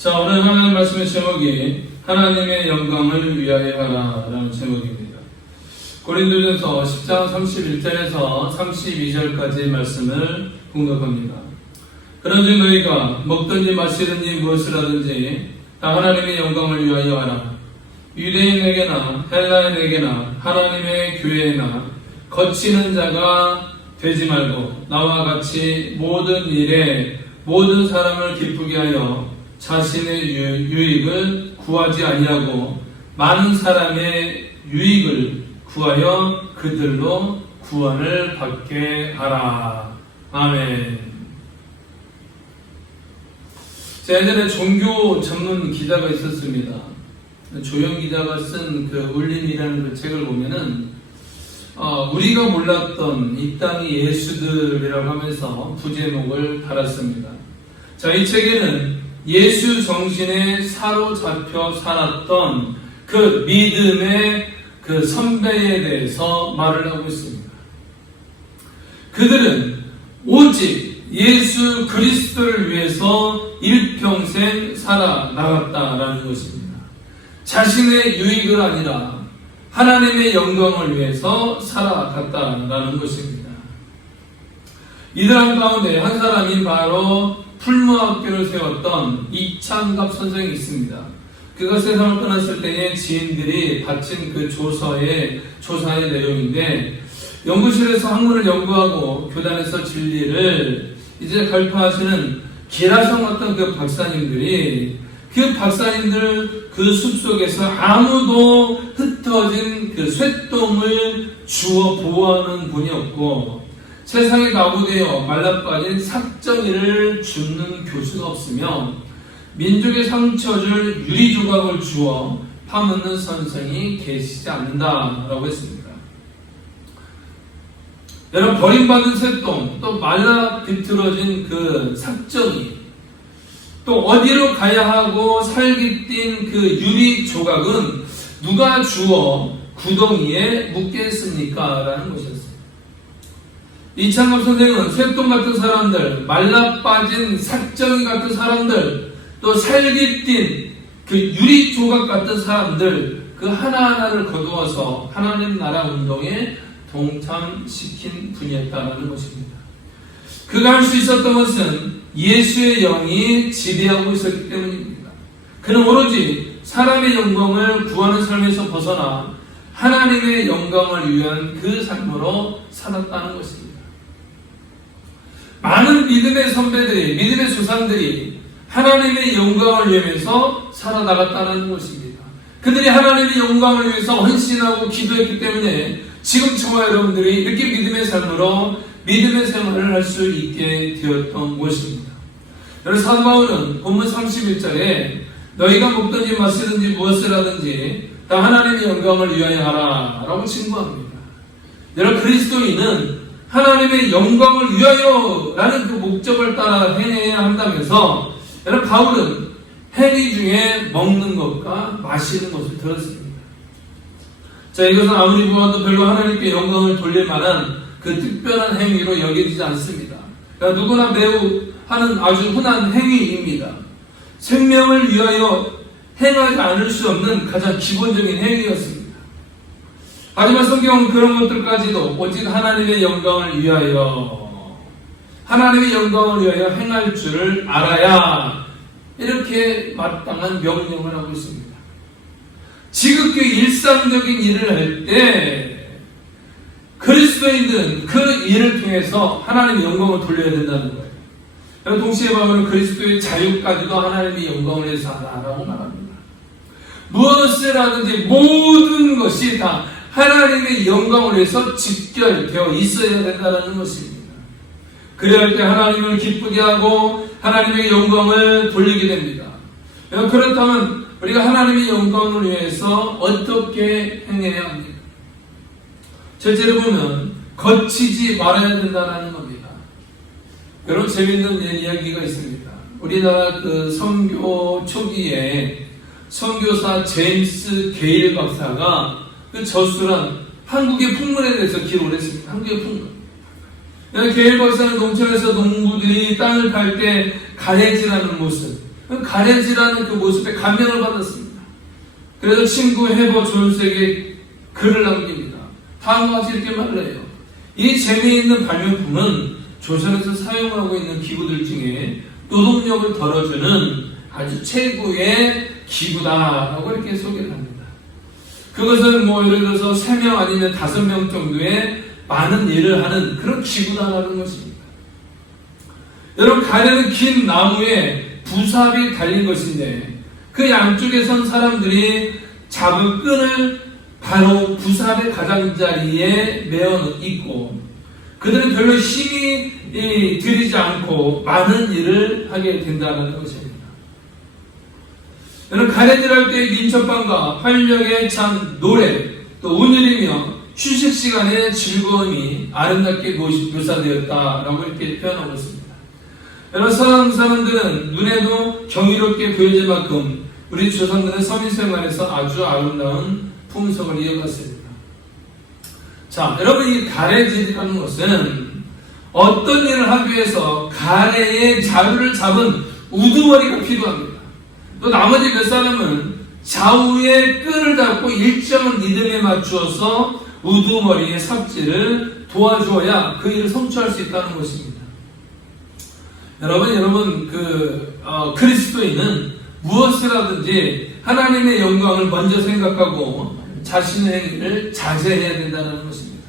자, 오늘 하나님 말씀의 제목이 하나님의 영광을 위하여 하라 라는 제목입니다. 고린도전서 10장 31절에서 32절까지 말씀을 공독합니다. 그런즉 너희가 먹든지 마시든지 무엇을 하든지 다 하나님의 영광을 위하여 하라. 유대인에게나 헬라인에게나 하나님의 교회에나 거치는 자가 되지 말고 나와 같이 모든 일에 모든 사람을 기쁘게 하여 자신의 유익을 구하지 아니하고 많은 사람의 유익을 구하여 그들로 구원을 받게 하라. 아멘. 제가 예전에 종교 전문 기자가 있었습니다. 조영 기자가 쓴 그 울림이라는 그 책을 보면은 우리가 몰랐던 이 땅의 예수들이라고 하면서 부제목을 달았습니다. 자, 이 책에는 예수 정신에 사로잡혀 살았던 그 믿음의 그 선배에 대해서 말을 하고 있습니다. 그들은 오직 예수 그리스도를 위해서 일평생 살아나갔다라는 것입니다. 자신의 유익을 아니라 하나님의 영광을 위해서 살아갔다라는 것입니다. 이들 가운데 한 사람이 바로 풀무학교를 세웠던 이창갑 선생이 있습니다. 그가 세상을 떠났을 때에 지인들이 바친 그 조사의 내용인데, 연구실에서 학문을 연구하고 교단에서 진리를 이제 발표하시는 기라성 같은 그 박사님들이 그 박사님들 그 숲속에서 아무도 흩어진 그 쇠똥을 주워 보호하는 분이 없고, 세상에 가부되어 말라빠진 삭정이를 줍는 교수가 없으며, 민족의 상처를 유리조각을 주어 파묻는 선생이 계시지 않는다라고 했습니다. 여러분, 버림받은 쇠똥, 또 말라 비틀어진 그 삭정이, 또 어디로 가야 하고 살기 띈 그 유리조각은 누가 주어 구덩이에 묻겠습니까? 라는 것이었습니다. 이창갑 선생은 쇠똥 같은 사람들, 말라빠진 삭정이 같은 사람들, 또 살기 띈 그 유리 조각 같은 사람들, 그 하나하나를 거두어서 하나님 나라 운동에 동참시킨 분이었다는 것입니다. 그가 할 수 있었던 것은 예수의 영이 지배하고 있었기 때문입니다. 그는 오로지 사람의 영광을 구하는 삶에서 벗어나 하나님의 영광을 위한 그 삶으로 살았다는 것입니다. 많은 믿음의 선배들이, 믿음의 조상들이 하나님의 영광을 위해서 살아나갔다는 것입니다. 그들이 하나님의 영광을 위해서 헌신하고 기도했기 때문에 지금 저와 여러분들이 이렇게 믿음의 삶으로 믿음의 생활을 할 수 있게 되었던 것입니다. 여러분, 사도 바울은 본문 31절에 너희가 먹든지 마시든지 무엇을 하든지 다 하나님의 영광을 위하여 하라 라고 친구합니다. 여러분, 그리스도인은 하나님의 영광을 위하여 라는 그 목적을 따라 행해야 한다면서, 여러분, 바울은 행위 중에 먹는 것과 마시는 것을 들었습니다. 자, 이것은 아무리 보아도 별로 하나님께 영광을 돌릴 만한 그 특별한 행위로 여겨지지 않습니다. 그러니까 누구나 매우 하는 아주 흔한 행위입니다. 생명을 위하여 행하지 않을 수 없는 가장 기본적인 행위였습니다. 하지만 성경은 그런 것들까지도 오직 하나님의 영광을 위하여, 하나님의 영광을 위하여 행할 줄을 알아야 이렇게 마땅한 명령을 하고 있습니다. 지극히 일상적인 일을 할 때 그리스도인들은 그 일을 통해서 하나님의 영광을 돌려야 된다는 거예요. 동시에 보면 그리스도의 자유까지도 하나님의 영광을 위해서 하라고 말합니다. 무엇을 하든지 모든 것이 다 하나님의 영광을 위해서 직결되어 있어야 된다는 것입니다. 그래야 할 때 하나님을 기쁘게 하고 하나님의 영광을 돌리게 됩니다. 그렇다면 우리가 하나님의 영광을 위해서 어떻게 행해야 합니까? 첫째로 보면 거치지 말아야 된다는 겁니다. 여러분, 재밌는 이야기가 있습니다. 우리나라 그 선교 초기에 선교사 제임스 게일 박사가 그 저술한 한국의 풍문에 대해서 기록을 했습니다. 한국의 풍문. 게일 박사는 농촌에서 농부들이 땅을 팔 때 가래질하는 모습, 가래지라는 그 모습에 감명을 받았습니다. 그래서 친구 헤버 존스에게 글을 남깁니다. 다음과 같이 이렇게 말을 해요. 이 재미있는 발명품은 조선에서 사용하고 있는 기구들 중에 노동력을 덜어주는 아주 최고의 기구다라고 이렇게 소개를 합니다. 그것은 뭐 예를 들어서 3명 아니면 5명 정도의 많은 일을 하는 그런 기구다라는 것입니다. 여러분, 가래는 긴 나무에 부삽이 달린 것인데 그 양쪽에 선 사람들이 잡은 끈을 바로 부삽의 가장자리에 메어 있고 그들은 별로 힘이 들이지 않고 많은 일을 하게 된다는 것입니다. 여러분, 가래질할 때의 민첩함과 활력에 찬 노래, 또 운율이며 휴식 시간의 즐거움이 아름답게 묘사되었다라고 이렇게 표현하고 있습니다. 여러분, 서양 사람들은 눈에도 경이롭게 보여질 만큼 우리 조상들의 서민생활에서 아주 아름다운 풍속을 이어갔습니다. 자, 여러분, 이 가래질이라는 것은 어떤 일을 하기 위해서 가래의 자루를 잡은 우두머리가 필요합니다. 또 나머지 몇 사람은 좌우의 끈을 잡고 일정한 리듬에 맞추어서 우두머리의 삽질을 도와주어야 그 일을 성취할 수 있다는 것입니다. 여러분, 그리스도인은 무엇이라든지 하나님의 영광을 먼저 생각하고 자신의 행위를 자제해야 된다는 것입니다.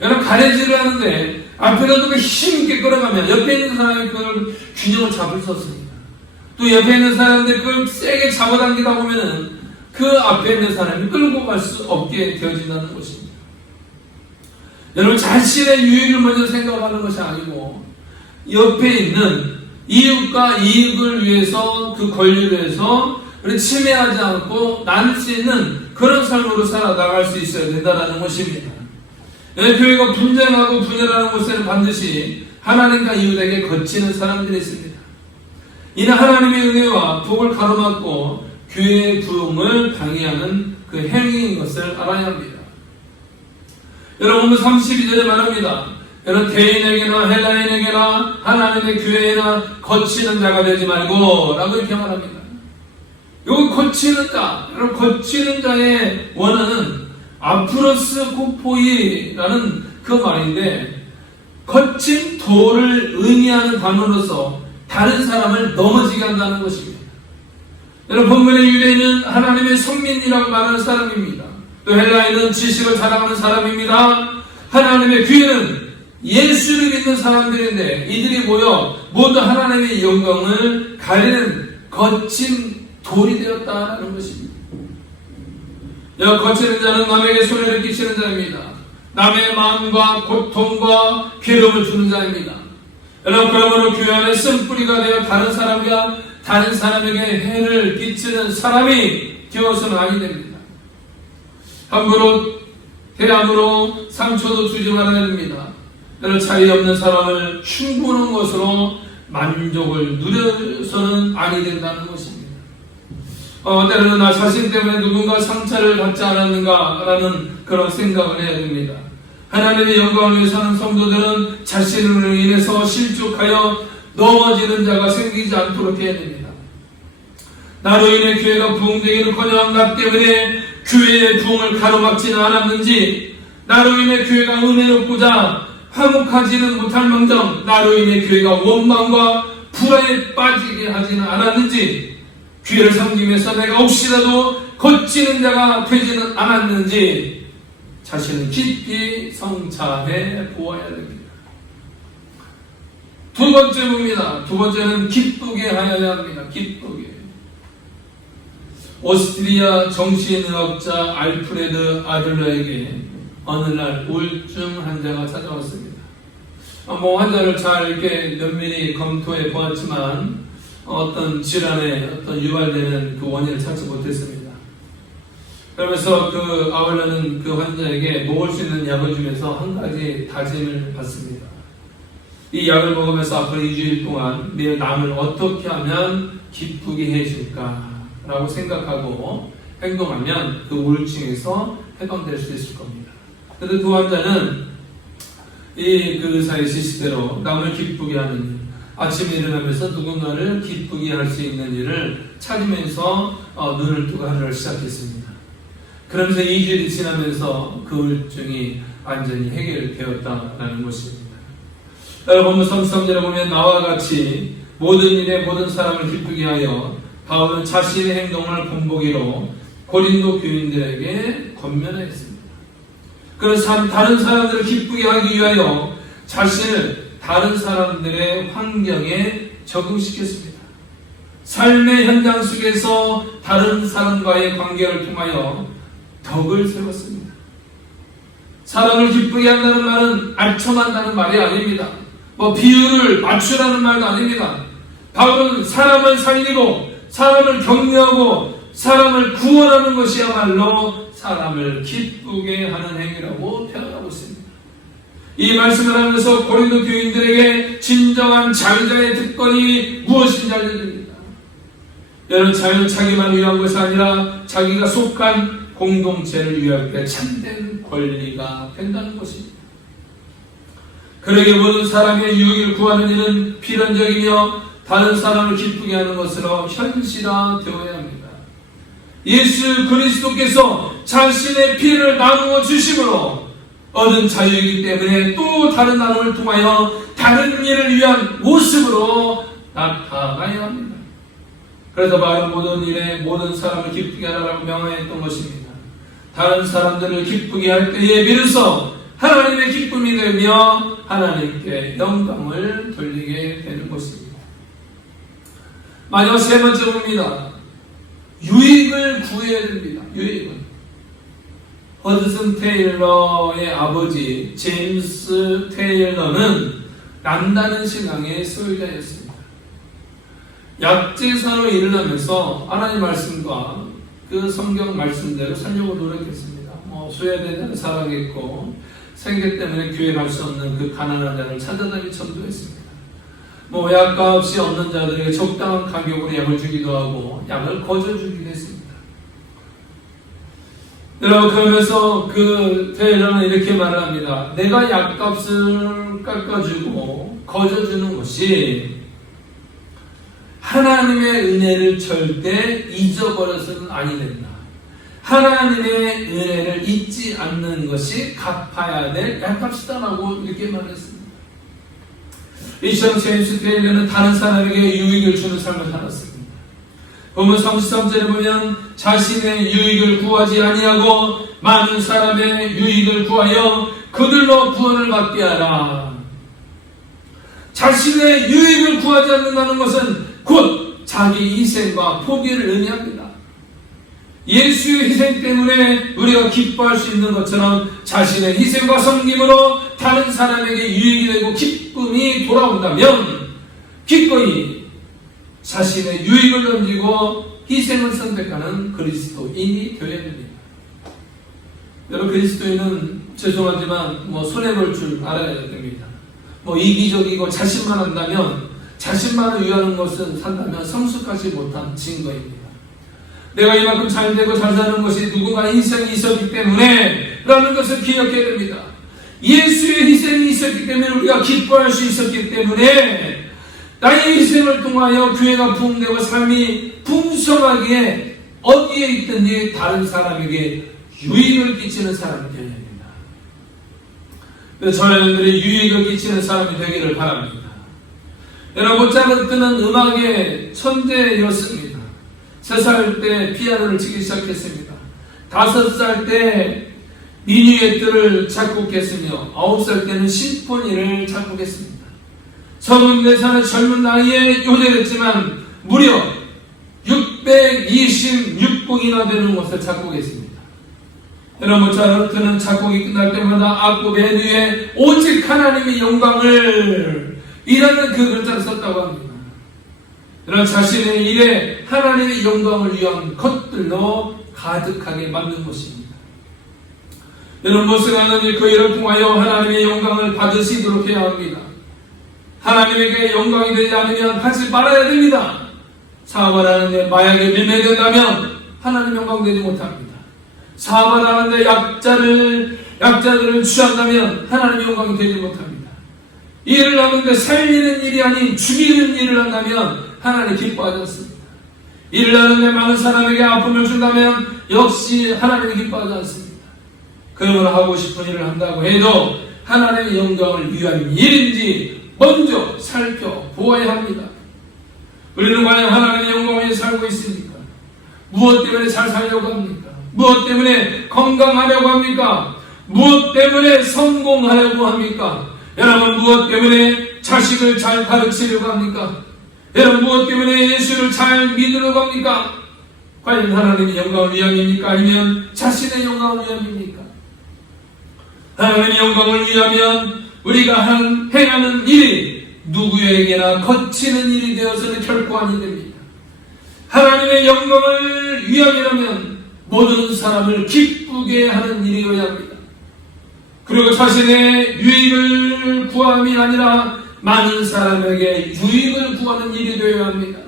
여러분, 가래질을 하는데 앞에가 누가 힘있게 끌어가면 옆에 있는 사람이 그걸 균형을 잡을 수 없습니다. 또 옆에 있는 사람들 그걸 세게 잡아당기다 보면은 그 앞에 있는 사람이 끌고 갈 수 없게 되어진다는 것입니다. 여러분, 자신의 유익을 먼저 생각하는 것이 아니고 옆에 있는 이웃과 이익을 위해서 그 권리를 위해서 우리 침해하지 않고 나눌 수 있는 그런 삶으로 살아나갈 수 있어야 된다는 것입니다. 교회가 분쟁하고 분열하는 곳에는 반드시 하나님과 이웃에게 거치는 사람들이 있습니다. 이는 하나님의 은혜와 복을 가로막고 교회의 부흥을 방해하는 그 행위인 것을 알아야 합니다. 여러분, 32절에 말합니다. 여러분, 대인에게나 헬라인에게나 하나님의 교회에나 거치는 자가 되지 말고 라고 이렇게 말합니다. 여기 거치는 자, 여러분, 거치는 자의 원어는 아프로스 코포이라는 그 말인데 거친 돌을 의미하는 단어로서 다른 사람을 넘어지게 한다는 것입니다. 여러분, 본문의 유대인은 하나님의 성민이라고 말하는 사람입니다. 또 헬라인은 지식을 자랑하는 사람입니다. 하나님의 교회는 예수를 믿는 사람들인데 이들이 모여 모두 하나님의 영광을 가리는 거친 돌이 되었다는 것입니다. 거치는 자는 남에게 손해를 끼치는 자입니다. 남의 마음과 고통과 괴로움을 주는 자입니다. 여러분, 그러므로 교회 안에 쓴뿌리가 되어 다른 사람에게 해를 끼치는 사람이 되어서는 아니 됩니다. 함부로 대함으로 상처도 주지 말아야 됩니다. 여러분, 차이 없는 사람을 충분한 것으로 만족을 누려서는 아니 된다는 것입니다. 때로는 나 자신 때문에 누군가 상처를 받지 않았는가라는 그런 생각을 해야 됩니다. 하나님의 영광을 위해 사는 성도들은 자신으로 인해서 실족하여 넘어지는 자가 생기지 않도록 해야 됩니다. 나로 인해 교회가 부흥되기는커녕 나 때문에 교회의 부흥을 가로막지는 않았는지, 나로 인해 교회가 은혜롭고자 화목하지는 못할 망정 나로 인해 교회가 원망과 불화에 빠지게 하지는 않았는지, 교회를 섬기면서 내가 혹시라도 거치는 자가 되지는 않았는지 자신을 깊이 성찰해 보아야 됩니다. 두 번째 봅니다. 두 번째는 기쁘게 하여야 합니다. 기쁘게. 오스트리아 정신의학자 알프레드 아들러에게 어느 날 우울증 환자가 찾아왔습니다. 환자를 잘 이렇게 면밀히 검토해 보았지만 어떤 질환에 유발되는 그 원인을 찾지 못했습니다. 그러면서 그 아울러는 그 환자에게 먹을 수 있는 약을 주면서 한 가지 다짐을 받습니다. 이 약을 먹으면서 앞으로 2주일 동안 내 남을 어떻게 하면 기쁘게 해줄까 라고 생각하고 행동하면 그 우울증에서 해방될 수 있을 겁니다. 그런데 그 환자는 그 의사의 지시대로 남을 기쁘게 하는 일, 아침에 일어나면서 누군가를 기쁘게 할 수 있는 일을 찾으면서 눈을 뜨고 하루를 시작했습니다. 그러면서 2주일이 지나면서 그 우울증이 완전히 해결되었다라는 것입니다. 여러분, 33절에 보면 나와 같이 모든 일에 모든 사람을 기쁘게 하여 바울은 자신의 행동을 본보기로 고린도 교인들에게 권면하였습니다. 그래서 다른 사람들을 기쁘게 하기 위하여 자신을 다른 사람들의 환경에 적응시켰습니다. 삶의 현장 속에서 다른 사람과의 관계를 통하여 덕을 세웠습니다. 사람을 기쁘게 한다는 말은 알청한다는 말이 아닙니다. 비율을 맞추라는 말도 아닙니다. 바울은 사람을 살리고 사람을 격려하고 사람을 구원하는 것이야말로 사람을 기쁘게 하는 행위라고 표현하고 있습니다. 이 말씀을 하면서 고린도 교인들에게 진정한 자유자의 특권이 무엇인지 알려줍니다. 여러분, 자유는 자기만 위한 것이 아니라 자기가 속한 공동체를 위할 때 참된 권리가 된다는 것입니다. 그러기에 모든 사람의 유익을 구하는 일은 필연적이며 다른 사람을 기쁘게 하는 것으로 현실화되어야 합니다. 예수 그리스도께서 자신의 피를 나누어 주심으로 얻은 자유이기 때문에 또 다른 나눔을 통하여 다른 일을 위한 모습으로 나타나야 합니다. 그래서 바로 모든 일에 모든 사람을 기쁘게 하라고 명하였던 것입니다. 다른 사람들을 기쁘게 할 때에 비로소 하나님의 기쁨이 되며 하나님께 영광을 돌리게 되는 것입니다. 마지막 세 번째 봅니다. 유익을 구해야 됩니다. 유익은. 허드슨 테일러의 아버지 제임스 테일러는 남다른 신앙의 소유자였습니다. 약제사로 일을 하면서 하나님 말씀과 그 성경 말씀대로 살려고 노력했습니다. 소외되는 살아겠고 생계 때문에 교회 갈 수 없는 그 가난한 자를 찾아다니 전도했습니다. 약값 없이 없는 자들에게 적당한 가격으로 약을 주기도 하고 약을 거저 주기도 했습니다. 여러분, 그러면서 그 테일러는 이렇게 말을 합니다. 내가 약값을 깎아주고 거저 주는 것이 하나님의 은혜를 절대 잊어버려서는 아니 된다. 하나님의 은혜를 잊지 않는 것이 갚아야 될 약값이다라고 이렇게 말했습니다. 이처럼 제임스 테일러는 다른 사람에게 유익을 주는 삶을 살았습니다. 보면 33절에 보면 자신의 유익을 구하지 아니하고 많은 사람의 유익을 구하여 그들로 구원을 받게 하라. 자신의 유익을 구하지 않는다는 것은 곧 자기 희생과 포기를 의미합니다. 예수의 희생 때문에 우리가 기뻐할 수 있는 것처럼 자신의 희생과 섬김으로 다른 사람에게 유익이 되고 기쁨이 돌아온다면 기꺼이 자신의 유익을 던지고 희생을 선택하는 그리스도인이 되어야 됩니다. 여러분, 그리스도인은 죄송하지만 손해볼 줄 알아야 됩니다. 이기적이고 자신만 한다면, 자신만을 위하는 것은 산다면 성숙하지 못한 증거입니다. 내가 이만큼 잘 되고 잘 사는 것이 누군가의 희생이 있었기 때문에 라는 것을 기억해야 됩니다. 예수의 희생이 있었기 때문에 우리가 기뻐할 수 있었기 때문에 나의 희생을 통하여 교회가 부흥되고 삶이 풍성하게 어디에 있든지 다른 사람에게 유익을 끼치는 사람이 되어야 됩니다. 저와 여러분들이 유익을 끼치는 사람이 되기를 바랍니다. 여러분, 모차르트는 음악의 천재였습니다. 3살 때 피아노를 치기 시작했습니다. 5살 때 미뉴에트를 작곡했으며 9살 때는 심포니를 작곡했습니다. 34살의 젊은 나이에 요절했지만 무려 626곡이나 되는 것을 작곡했습니다. 여러분, 모차르트는 작곡이 끝날 때마다 악보 맨 위에 오직 하나님의 영광을 이라는 그 글자를 썼다고 합니다. 여러분, 자신의 일에 하나님의 영광을 위한 것들로 가득하게 만든 것입니다. 여러분, 무엇을 하는 일, 그 일을 통하여 하나님의 영광을 받으시도록 해야 합니다. 하나님에게 영광이 되지 않으면 하지 말아야 됩니다. 사업을 하는데 마약에 밀매된다면 하나님 영광 되지 못합니다. 사업을 하는데 약자들을 취한다면 하나님 영광이 되지 못합니다. 일을 하는데 살리는 일이 아닌 죽이는 일을 한다면 하나님 기뻐하지 않습니다. 일을 하는데 많은 사람에게 아픔을 준다면 역시 하나님이 기뻐하지 않습니다. 그러면 하고 싶은 일을 한다고 해도 하나님의 영광을 위한 일인지 먼저 살펴보아야 합니다. 우리는 과연 하나님의 영광을 위해 살고 있습니까? 무엇 때문에 잘 살려고 합니까? 무엇 때문에 건강하려고 합니까? 무엇 때문에 성공하려고 합니까? 여러분, 무엇 때문에 자식을 잘 가르치려고 합니까? 여러분, 무엇 때문에 예수를 잘 믿으려고 합니까? 과연 하나님의 영광을 위함입니까? 아니면 자신의 영광을 위함입니까? 하나님의 영광을 위하면 우리가 행하는 일이 누구에게나 거치는 일이 되어서는 결코 아니 됩니다. 하나님의 영광을 위함이라면 모든 사람을 기쁘게 하는 일이어야 합니다. 그리고 자신의 유익을 구함이 아니라 많은 사람에게 유익을 구하는 일이 되어야 합니다.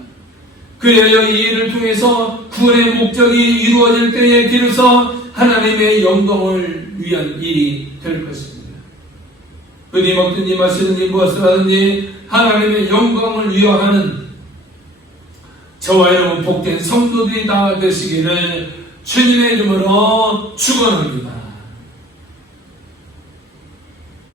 그래야 이 일을 통해서 구원의 목적이 이루어질 때에 비로소 하나님의 영광을 위한 일이 될 것입니다. 어디 먹든지 마시든지 무엇을 하든지 하나님의 영광을 위하는 저와 여러분 복된 성도들이 다 되시기를 주님의 이름으로 축원합니다.